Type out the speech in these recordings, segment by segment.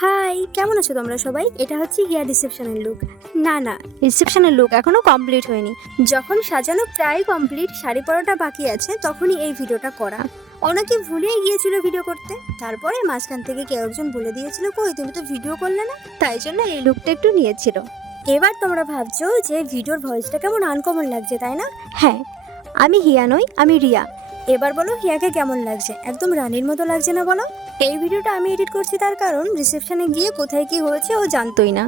High, কেমন আছো তোমরা সবাই? এটা হচ্ছে হেয়ার রিসেপশনের লুক। না, রিসেপশনের লুক এখনো কমপ্লিট হয়নি। যখন সাজানো প্রায় কমপ্লিট, শাড়ি পরাটা বাকি আছে, তখনই এই ভিডিওটা করা। অনেকে ভুলেই গিয়েছিল ভিডিও করতে, তারপরে মাঝখান থেকে কেউ একজন বলে দিয়েছিল, কই তুমি তো ভিডিও করলে না, তাই জন্য এই লুকটা একটু নিয়েছিল। এবার তোমরা ভাবছো যে ভিডিওর ভয়েসটা কেমন আনকমন লাগছে, তাই না? হ্যাঁ, আমি হিয়া নই, আমি রিয়া। এবার বলো হিয়াকে কেমন লাগছে? একদম রানীর মতো লাগছে না বলো? এই ভিডিওটা আমি এডিট করছি, তার কারণ রিসেপশনে গিয়ে কোথায় কি হয়েছে ও জানতোই না।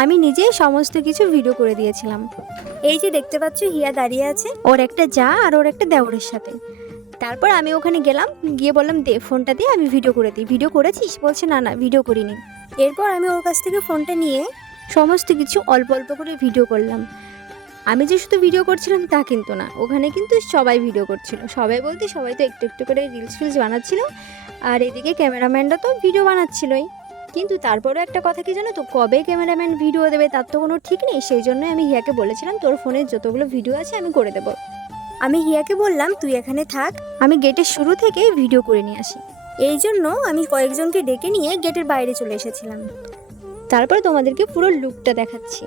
আমি নিজে সমস্ত কিছু ভিডিও করে দিয়েছিলাম। এই যে দেখতে পাচ্ছ হিয়া দাঁড়িয়ে আছে ওর একটা যা আর ওর একটা দেওরের সাথে। তারপর আমি ওখানে গেলাম, গিয়ে বললাম দে ফোনটা দিয়ে আমি ভিডিও করে দিই। ভিডিও করেছিস? বলছে না ভিডিও করিনি। এরপর আমি ওর কাছ থেকে ফোনটা নিয়ে সমস্ত কিছু অল্প অল্প করে ভিডিও করলাম। আমি যে শুধু ভিডিও করছিলাম তা কিন্তু না, ওখানে কিন্তু সবাই ভিডিও করছিল। সবাই বলতে সবাই তো একটু একটু করে রিলস ফিলস বানাচ্ছিল, আর এদিকে ক্যামেরাম্যানরা তো ভিডিও বানাচ্ছিলই। কিন্তু তারপরেও একটা কথা কি জানো তো, কবে ক্যামেরাম্যান ভিডিও দেবে তার তো কোনো ঠিক নেই। সেই জন্য আমি হিয়াকে বলেছিলাম তোর ফোনে যতগুলো ভিডিও আছে আমি করে দেবো। আমি হিয়াকে বললাম তুই এখানে থাক, আমি গেটের শুরু থেকে ভিডিও করে নিয়ে আসি। এই জন্য আমি কয়েকজনকে ডেকে নিয়ে গেটের বাইরে চলে এসেছিলাম। তারপরে তোমাদেরকে পুরো লুকটা দেখাচ্ছি।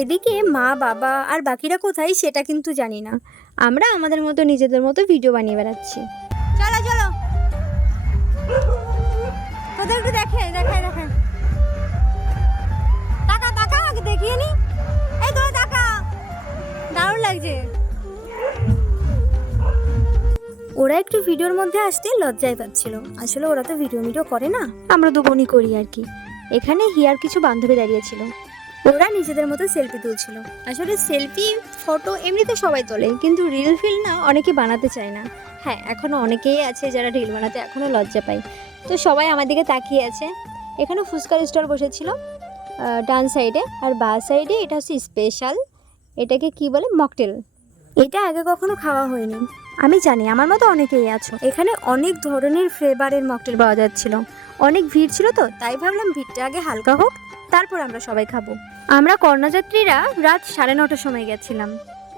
এদিকে মা বাবা আর বাকিরা কোথায় সেটা কিন্তু জানি না। আমরা আমাদের মতো নিজেদের মতো ভিডিও বানিয়ে বেড়াচ্ছি। চলো চলো, তোদের একটু দেখায় টাকা টাকা আমাকে দেখিয়ে নি। এই তোরা টাকা, দারুণ লাগছে। ওরা একটু ভিডিওর মধ্যে আসতে লজ্জায় পাচ্ছিল। আসলে ওরা তো ভিডিও করে না, আমরা দু বোনই করি আর কি। এখানে হিয়ার কিছু বান্ধবী দাঁড়িয়েছিল, ওরা নিজেদের মতো সেলফি তুলছিল। আসলে সেলফি ফটো এমনিতে সবাই তোলে, কিন্তু রিল ফিল না অনেকে বানাতে চায় না। হ্যাঁ, এখনও অনেকেই আছে যারা রিল বানাতে এখনও লজ্জা পায়। তো সবাই আমার দিকে তাকিয়ে আছে। এখানে ফুচকার স্টল বসেছিল ডান সাইডে, আর বা সাইডে এটা হচ্ছে স্পেশাল, এটাকে কি বলে মকটেল। এটা আগে কখনো খাওয়া হয়নি, আমি জানি আমার মতো অনেকেই আছো। এখানে অনেক ধরনের ফ্লেভারের মকটেল পাওয়া যাচ্ছিল। অনেক ভিড় ছিল তো, তাই ভাবলাম ভিড়টা আগে হালকা হোক, তারপর আমরা সবাই খাবো। আমরা কর্ণযাত্রীরা রাত 9:30টার সময় গেছিলাম,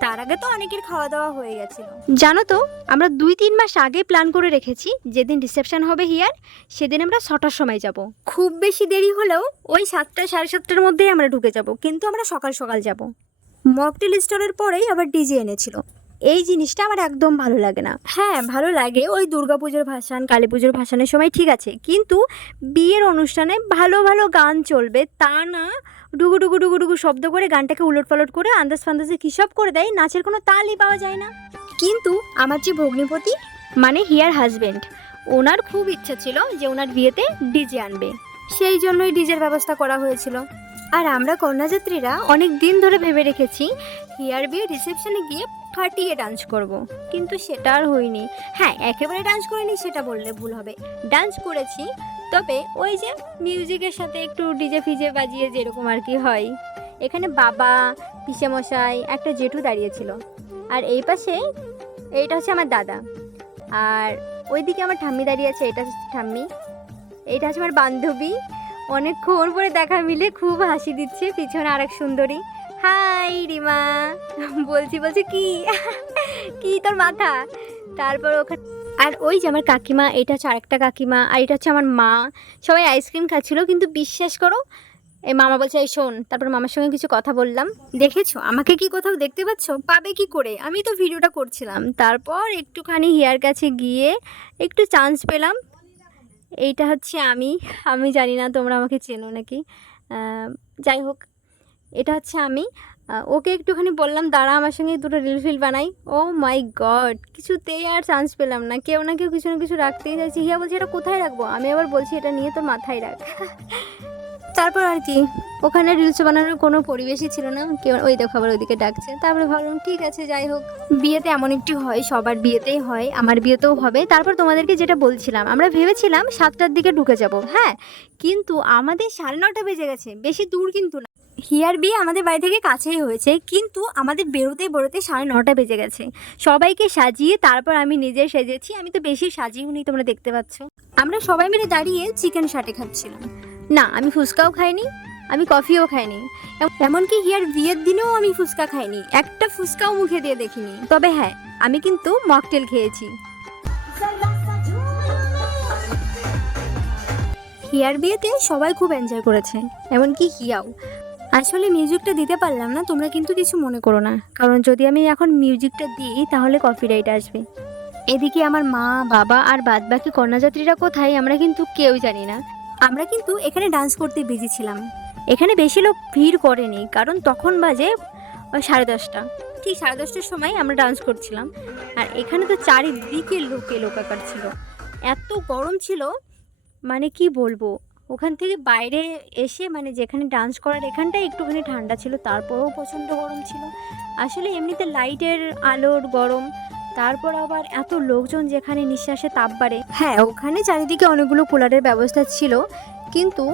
তার আগে তো অনেকের খাওয়া দাওয়া হয়ে গেছিল। জানো তো, আমরা 2-3 মাস আগে প্ল্যান করে রেখেছি যেদিন রিসেপশন হবে হিয়ার, সেদিন আমরা 6টার সময় যাব। খুব বেশি দেরি হলেও ওই 7টা 7:30টার মধ্যেই আমরা ঢুকে যাব, কিন্তু আমরা সকাল সকাল যাব। মকটেল স্টলের পরেই আবার ডিজে এনেছিল। এই জিনিসটা আমার একদম ভালো লাগে না। হ্যাঁ, ভালো লাগে ওই দুর্গাপুজোর ভাসান, কালী পুজোর ভাসানের সময় ঠিক আছে, কিন্তু বিয়ের অনুষ্ঠানে ভালো ভালো গান চলবে তা না, ডুগু ডুগু ডুগু ডুগু শব্দ করে গানটাকে উলট পালট করে আন্দাজ ফান্দাজে কী সব করে দেয়, নাচের কোনো তালই পাওয়া যায় না। কিন্তু আমার যে ভগ্নিপতি মানে হিয়ার হাজবেন্ড, ওনার খুব ইচ্ছা ছিল যে ওনার বিয়েতে ডিজে আনবে, সেই জন্যই ডিজের ব্যবস্থা করা হয়েছিল। আর আমরা কন্যাযাত্রীরা অনেক দিন ধরে ভেবে রেখেছি হিয়ার বিয়ে রিসেপশনে গিয়ে ফাটিয়ে ডান্স করব, কিন্তু সেটা আর হয়নি। হ্যাঁ, একেবারে ডান্স করিনি সেটা বললে ভুল হবে, ডান্স করেছি, তবে ওই যে মিউজিকের সাথে একটু ডিজে ফিজে বাজিয়ে যেরকম আর কি হয়। এখানে বাবা, পিসেমশাই, একটা জেঠু দাঁড়িয়েছিল, আর এই পাশে এইটা হচ্ছে আমার দাদা, আর ওইদিকে আমার ঠাম্মি দাঁড়িয়ে আছে, এটা হচ্ছে ঠাম্মি, এইটা হচ্ছে আমার বান্ধবী। অনেকক্ষণ পরে দেখা মিলে খুব হাসি দিচ্ছে। পিছনে আরেক সুন্দরী, হাই রিমা বলছি কি কি তোর মাথা। তারপর ওখানে আর ওই যে আমার কাকিমা, এটা হচ্ছে আরেকটা কাকিমা, আর এটা হচ্ছে আমার মা। সবাই আইসক্রিম খাচ্ছিল, কিন্তু বিশ্বাস করো এই মামা বলছে এই শোন। তারপর মামার সঙ্গে কিছু কথা বললাম। দেখেছো আমাকে কি কোথাও দেখতে পাচ্ছ? পাবে কি করে, আমি তো ভিডিওটা করছিলাম। তারপর একটুখানি হিয়ার কাছে গিয়ে একটু চান্স পেলাম। এইটা হচ্ছে আমি জানি না তোমরা আমাকে চেনো নাকি, যাই হোক এটা হচ্ছে আমি। ওকে একটুখানি বললাম দাঁড়া আমার সঙ্গে দুটো রিল ফিল বানাই। ও মাই গড, কিছুতেই আর চান্স পেলাম না। কেউ না কেউ কিছু না কিছু রাখতেই চাইছি। হিয়া বলছি এটা কোথায় রাখবো, আমি আবার বলছি এটা নিয়ে তোর মাথায় রাখ। তারপর আর কি, ওখানে রিলস বানানোর কোনো পরিবেশই ছিল না। কেউ ওই দেখো আবার ওইদিকে ডাকছে। তারপরে ভাবলাম ঠিক আছে যাই হোক, বিয়েতে এমন একটু হয়, সবার বিয়েতেই হয়, আমার বিয়েতেও হবে। তারপর তোমাদেরকে যেটা বলছিলাম, আমরা ভেবেছিলাম 7টার দিকে ঢুকে যাব, হ্যাঁ, কিন্তু আমাদের 9:30 বেজে গেছে। বেশি দূর কিন্তু না, হিয়ার বিয়ে আমাদের বাড়ি থেকে কাছেই হয়েছে, কিন্তু আমাদের বেরোতে 9:30 বেজে গেছে। সবাইকে সাজিয়ে তারপর আমি নিজে সেজেছি। আমি তো বেশি সাজিয়েও নি, তোমরা দেখতে পাচ্ছ। আমরা সবাই মিলে দাঁড়িয়ে চিকেন সাটে খাচ্ছিলাম। না, আমি ফুচকাও খাইনি, আমি কফিও খাইনি, এমনকি হিয়ার বিয়ের দিনেও আমি ফুচকা খাইনি, একটা ফুচকাও মুখে দিয়ে দেখিনি। তবে হ্যাঁ, আমি কিন্তু মকটেল খেয়েছি। হিয়ার বিয়েতে সবাই খুব এনজয় করেছে, এমনকি হিয়াও। আসলে মিউজিকটা দিতে পারলাম না, তোমরা কিন্তু কিছু মনে করো না, কারণ যদি আমি এখন মিউজিকটা দিই তাহলে কপিরাইট আসবে। এদিকে আমার মা বাবা আর বাদবাকি কন্যাযাত্রীরা কোথায় আমরা কিন্তু কেউ জানি না। আমরা কিন্তু এখানে ডান্স করতে বিজি ছিলাম। এখানে বেশি লোক ভিড় করেনি, কারণ তখন বাজে 10:30। ঠিক 10:30টার সময় আমরা ডান্স করছিলাম। আর এখানে তো চারিদিকে লোকে লোকাকার ছিল, এত গরম ছিল মানে কি বলবো। ওখান থেকে বাইরে এসে মানে যেখানে ডান্স করার এখানটায় একটুখানি ঠান্ডা ছিল, তারপরেও প্রচণ্ড গরম ছিল। আসলে এমনিতে লাইটের আলোর গরম, তারপর আবার এত লোকজন যেখানে নিঃশ্বাসে তাপ বাড়ে। হ্যাঁ, ওখানে চারিদিকে অনেকগুলো কুলারের ব্যবস্থা ছিল, কিন্তু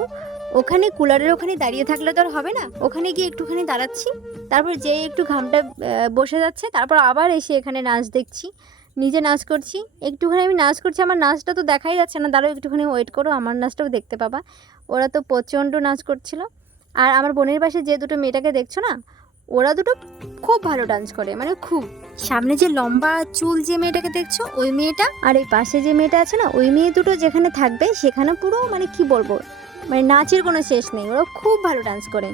ওখানে কুলারের ওখানে দাঁড়িয়ে থাকলে তো আর হবে না। ওখানে গিয়ে একটুখানি দাঁড়াচ্ছি, তারপর যেই একটু ঘামটা বসে যাচ্ছে, তারপর আবার এসে এখানে নাচ দেখছি, নিজে নাচ করছি। একটুখানি আমি নাচ করছি, আমার নাচটা তো দেখাই যাচ্ছে না, দাঁড়াও একটুখানি ওয়েট করো, আমার নাচটাও দেখতে পাবা। ওরা তো প্রচণ্ড নাচ করছিল। আর আমার বোনের পাশে যে দুটো মেয়েটাকে দেখছো না, ওরা দুটো খুব ভালো ডান্স করে, মানে খুব। সামনে যে লম্বা চুল যে মেয়েটাকে দেখছো ওই মেয়েটা, আর এই পাশে যে মেয়েটা আছে না ওই মেয়ে দুটো যেখানে থাকবে সেখানে পুরো মানে কি বলবো, মানে নাচের কোনো শেষ নেই। ওরা খুব ভালো ডান্স করে,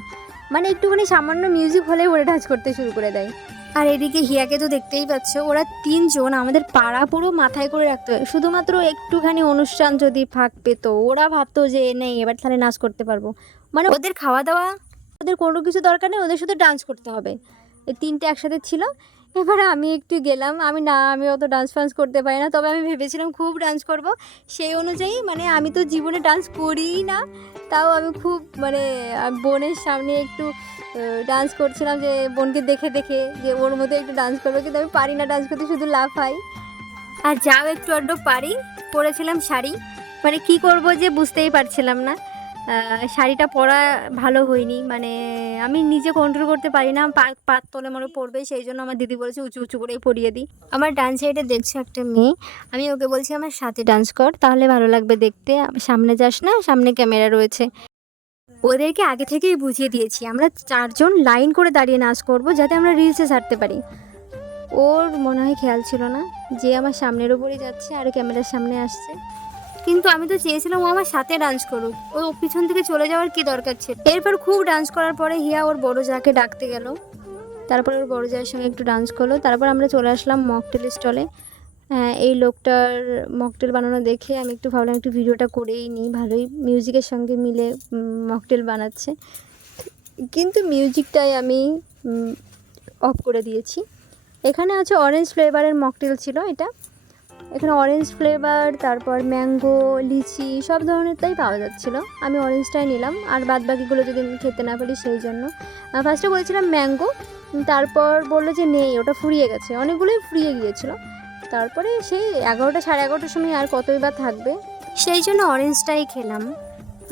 মানে একটুখানি সামান্য মিউজিক হলেই ওরা ডান্স করতে শুরু করে দেয়। আর এদিকে হিয়াকে তো দেখতেই পাচ্ছ, ওরা 3 জন আমাদের পাড়া পুরো মাথায় করে রাখতে হয়। শুধুমাত্র একটুখানি অনুষ্ঠান যদি ফাঁক পেতো, ওরা ভাবতো যে নেই এবার তাহলে নাচ করতে পারবো। মানে ওদের খাওয়া দাওয়া, ওদের কোনো কিছু দরকার নেই, ওদের শুধু ডান্স করতে হবে। এই 3টে একসাথে ছিল। এবারে আমি একটু গেলাম, আমি অত ডান্স ফান্স করতে পারি না, তবে আমি ভেবেছিলাম খুব ডান্স করব। সেই অনুযায়ী মানে আমি তো জীবনে ডান্স করিই না, তাও আমি খুব মানে বোনের সামনে একটু ডান্স করছিলাম, যে বোনকে দেখে দেখে যে ওর মধ্যে একটু ডান্স করবে, কিন্তু আমি পারি না ডান্স করতে, শুধু লাফাই। আর যাও একটু আড্ডো পারি। পরেছিলাম শাড়ি, মানে কি করব যে বুঝতেই পারছিলাম না। শাড়িটা পরা ভালো হয়নি, মানে আমি নিজে কন্ট্রোল করতে পারি না, পাত তলে মনে পড়বে, সেই জন্য আমার দিদি বলেছে উঁচু উঁচু করেই পরিয়ে দিই। আমার ডান্স সাইডে দেখছো একটা মেয়ে, আমি ওকে বলছি আমার সাথে ডান্স কর, তাহলে ভালো লাগবে দেখতে, সামনে যাস না, সামনে ক্যামেরা রয়েছে। ওদেরকে আগে থেকেই বুঝিয়ে দিয়েছি আমরা 4 জন লাইন করে দাঁড়িয়ে নাচ করব, যাতে আমরা রিলসে ছাড়তে পারি। ওর মনে হয় খেয়াল ছিল না যে আমার সামনের ওপরই যাচ্ছে আর ক্যামেরার সামনে আসছে, কিন্তু আমি তো চেয়েছিলাম ও আমার সাথে ডান্স করুক, ও পিছন থেকে চলে যাওয়ার কি দরকার ছিল। এরপর খুব ডান্স করার পরে হিয়া ওর বড় যাকে ডাকতে গেল, তারপর ওর বড় যার সঙ্গে একটু ডান্স করলো, তারপর আমরা চলে আসলাম মকটেল স্টলে। এই লোকটার মকটেল বানানো দেখে আমি একটু ভাবলাম একটু ভিডিওটা করেই নিই, ভালোই মিউজিকের সঙ্গে মিলে মকটেল বানাচ্ছে, কিন্তু মিউজিকটাই আমি অফ করে দিয়েছি। এখানে আছে অরেঞ্জ ফ্লেভারের মকটেল ছিল এটা, এখানে অরেঞ্জ ফ্লেভার, তারপর ম্যাঙ্গো, লিচি সব ধরনেরটাই পাওয়া যাচ্ছিলো। আমি অরেঞ্জটাই নিলাম, আর বাদ বাকিগুলো যদি আমি খেতে না পারি সেই জন্য। ফার্স্টে বলেছিলাম ম্যাঙ্গো, তারপর বললো যে নেই, ওটা ফুরিয়ে গেছে, অনেকগুলোই ফুরিয়ে গিয়েছিলো। তারপরে সেই 11টা সাড়ে 11টার সময় আর কতই বা থাকবে, সেই জন্য অরেঞ্জটাই খেলাম।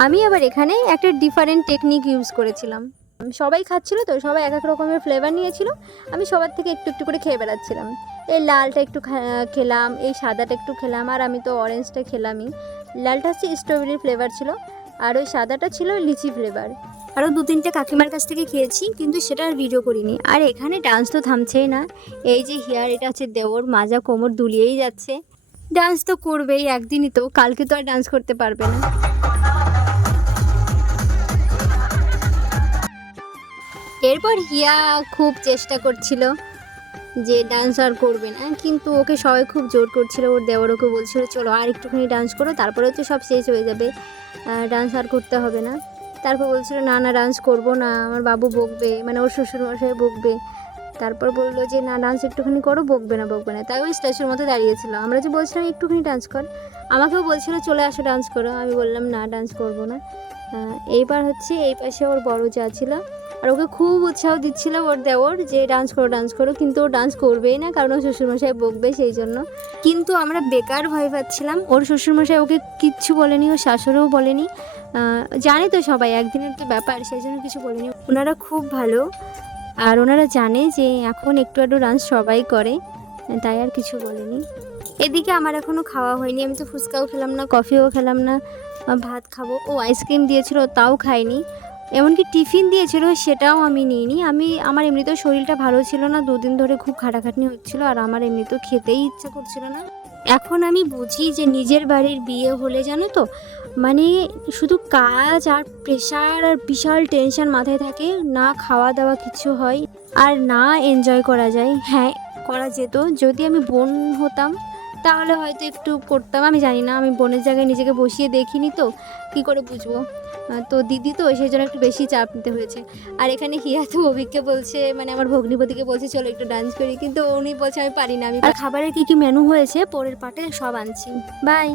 আমি আবার এখানে একটা ডিফারেন্ট টেকনিক ইউজ করেছিলাম। সবাই খাচ্ছিলো তো, সবাই এক এক রকমের ফ্লেভার নিয়েছিল, আমি সবার থেকে একটু একটু করে খেয়ে বেড়াচ্ছিলাম। এই লালটা একটু খেলাম, এই সাদাটা একটু খেলাম, আর আমি তো অরেঞ্জটা খেলামই। লালটা হচ্ছে স্ট্রবেরি ফ্লেভার ছিল, আর ওই সাদাটা ছিল লিচি ফ্লেভার। আরও 2-3টে কাকিমার কাছ থেকে খেয়েছি, কিন্তু সেটা আর ভিডিও করিনি। আর এখানে ডান্স তো থামছেই না, এই যে হিয়ার, এটা হচ্ছে দেওর, মাজা কোমর দুলিয়েই যাচ্ছে। ডান্স তো করবেই, একদিনই তো, কালকে তো আর ডান্স করতে পারবে না। এরপর হিয়া খুব চেষ্টা করছিল যে ডান্স আর করবে না, কিন্তু ওকে সবাই খুব জোর করছিল, ওর দেওর ওকে বলছিল চলো আর একটুখানি ডান্স করো, তারপরে তো সব শেষ হয়ে যাবে, ডান্স আর করতে হবে না। তারপর বলছিল না না ডান্স করবো না, আমার বাবু বকবে, মানে ওর শ্বশুরমশাই বকবে। তারপর বললো যে না ডান্স একটুখানি করো, বকবে না বকবে না। তাই ওই স্ট্যাচুর মতো দাঁড়িয়েছিল, আমরা যে বলছিলাম একটুখানি ডান্স কর, আমাকেও বলছিল চলে আসো ডান্স করো, আমি বললাম না ডান্স করবো না। এইবার হচ্ছে এই পাশে ওর বড় যা ছিল, আর ওকে খুব উৎসাহ দিচ্ছিল ওর দেওর যে ডান্স করো, কিন্তু ও ডান্স করবেই না, কারণ ওর শ্বশুরমশাই বকবে সেই জন্য। কিন্তু আমরা বেকার ভয় পাচ্ছিলাম, ওর শ্বশুরমশাই ওকে কিচ্ছু বলেনি, ওর শাশুড়িও বলেনি, জানে তো সবাই একদিনের তো ব্যাপার, সেই জন্য কিছু বলেনি। ওনারা খুব ভালো, আর ওনারা জানে যে এখন একটু আধটু ডান্স সবাই করে, তাই আর কিছু বলেনি। এদিকে আমার এখনও খাওয়া হয়নি, আমি তো ফুচকাও খেলাম না, কফিও খেলাম না, ভাত খাবো। ও আইসক্রিম দিয়েছিল তাও খাইনি, এমনকি টিফিন দিয়েছিল সেটাও আমি নিইনি। আমার এমনিতেও শরীরটা ভালো ছিল না, 2 দিন ধরে খুব খাটাখাটনি হচ্ছিল, আর আমার এমনিতেও খেতেই ইচ্ছা করছিল না। এখন আমি বুঝি যে নিজের বাড়ির বিয়ে হলে জানো তো মানে শুধু কাজ আর প্রেশার আর বিশাল টেনশন মাথায় থাকে, না খাওয়া দাওয়া কিছু হয় আর না এনজয় করা যায়। হ্যাঁ, করা যেত যদি আমি বোন হতাম, তাহলে হয়তো একটু করতাম। আমি জানি না, আমি বোনের জায়গায় নিজেকে বসিয়ে দেখিনি তো কী করে বুঝবো। তো দিদি তো সেই জন্য একটু বেশি চাপ নিতে হয়েছে। আর এখানে হিয়া তো অভিককে বলছে, মানে আমার ভগ্নিপতিকে বলছে চলো একটু ডান্স করি, কিন্তু উনি বলছে আমি পারি না। আমি আর খাবারের কী কী মেনু হয়েছে পরের পার্টে সব আনছি। বাই।